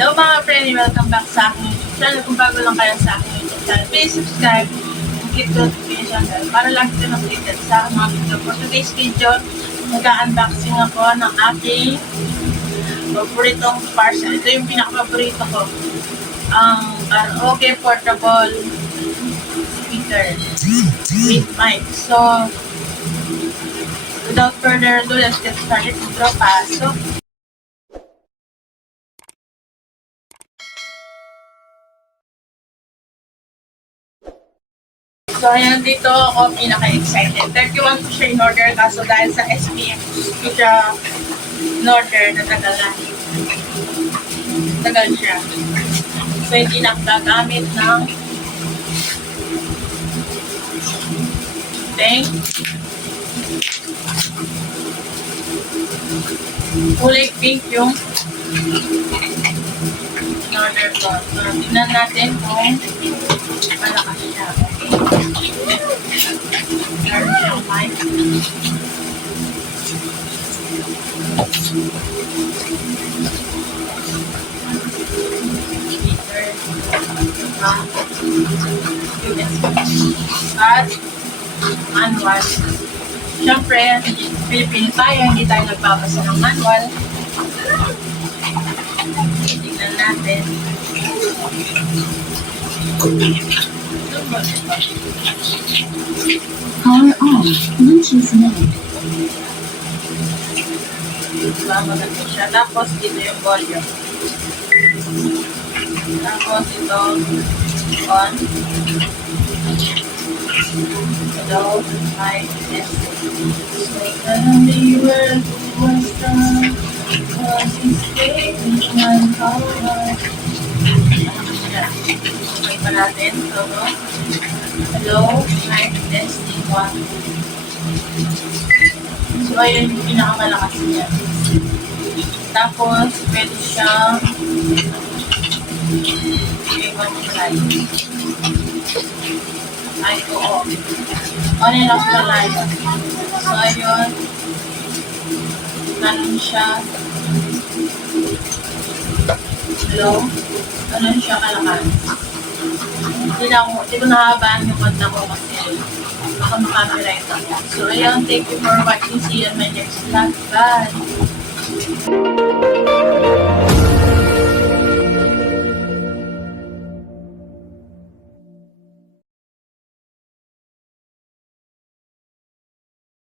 Hello mga friend, welcome back sa aking YouTube channel. Kung bago lang kayo sa aking YouTube channel, please subscribe and click the notification bell para lagi kayo updated sa mga video. For today's video, mag-unboxing ako ng aking paboritong parcel. Ito yung pinaka-paborito ko. Ang karaoke portable speaker with mic. So, without further ado, let's get started. Pasok. So, ayan, dito ako pinaka-excited. 31 ko siya in-order, kaso dahil sa SPM, ko siya in-order na tagal siya. So, hindi na gagamit ng bank. Kulay pink yung in-order ko. So, tignan natin kung malakas siya. Meron siyang mic. Speaker. At manual. Siyempre, Pilipino tayo, hindi tayo nagbabasa ng manual. Tignan natin. Power on. Bluetooth mode. Diba, maganda siya. Tapos, dito yung volume. Tapos, ito, on. Hello, hi, yes. So, suddenly we're was done, cause he's taking my power. Okay pa natin. So, no? Hello, hi, testing 1. So, ayun yung pinakamalakas niya. Tapos, pwede siyang i-on live. Ay, oo. On and off na live. So, ayun. Ganun siya. Hello? Ganun siya kalakas. Hindi ko nahabaan yung kanta ko kasi baka makapiright ako. So, ayun. Thank you for watching. See you on my next vlog. Bye!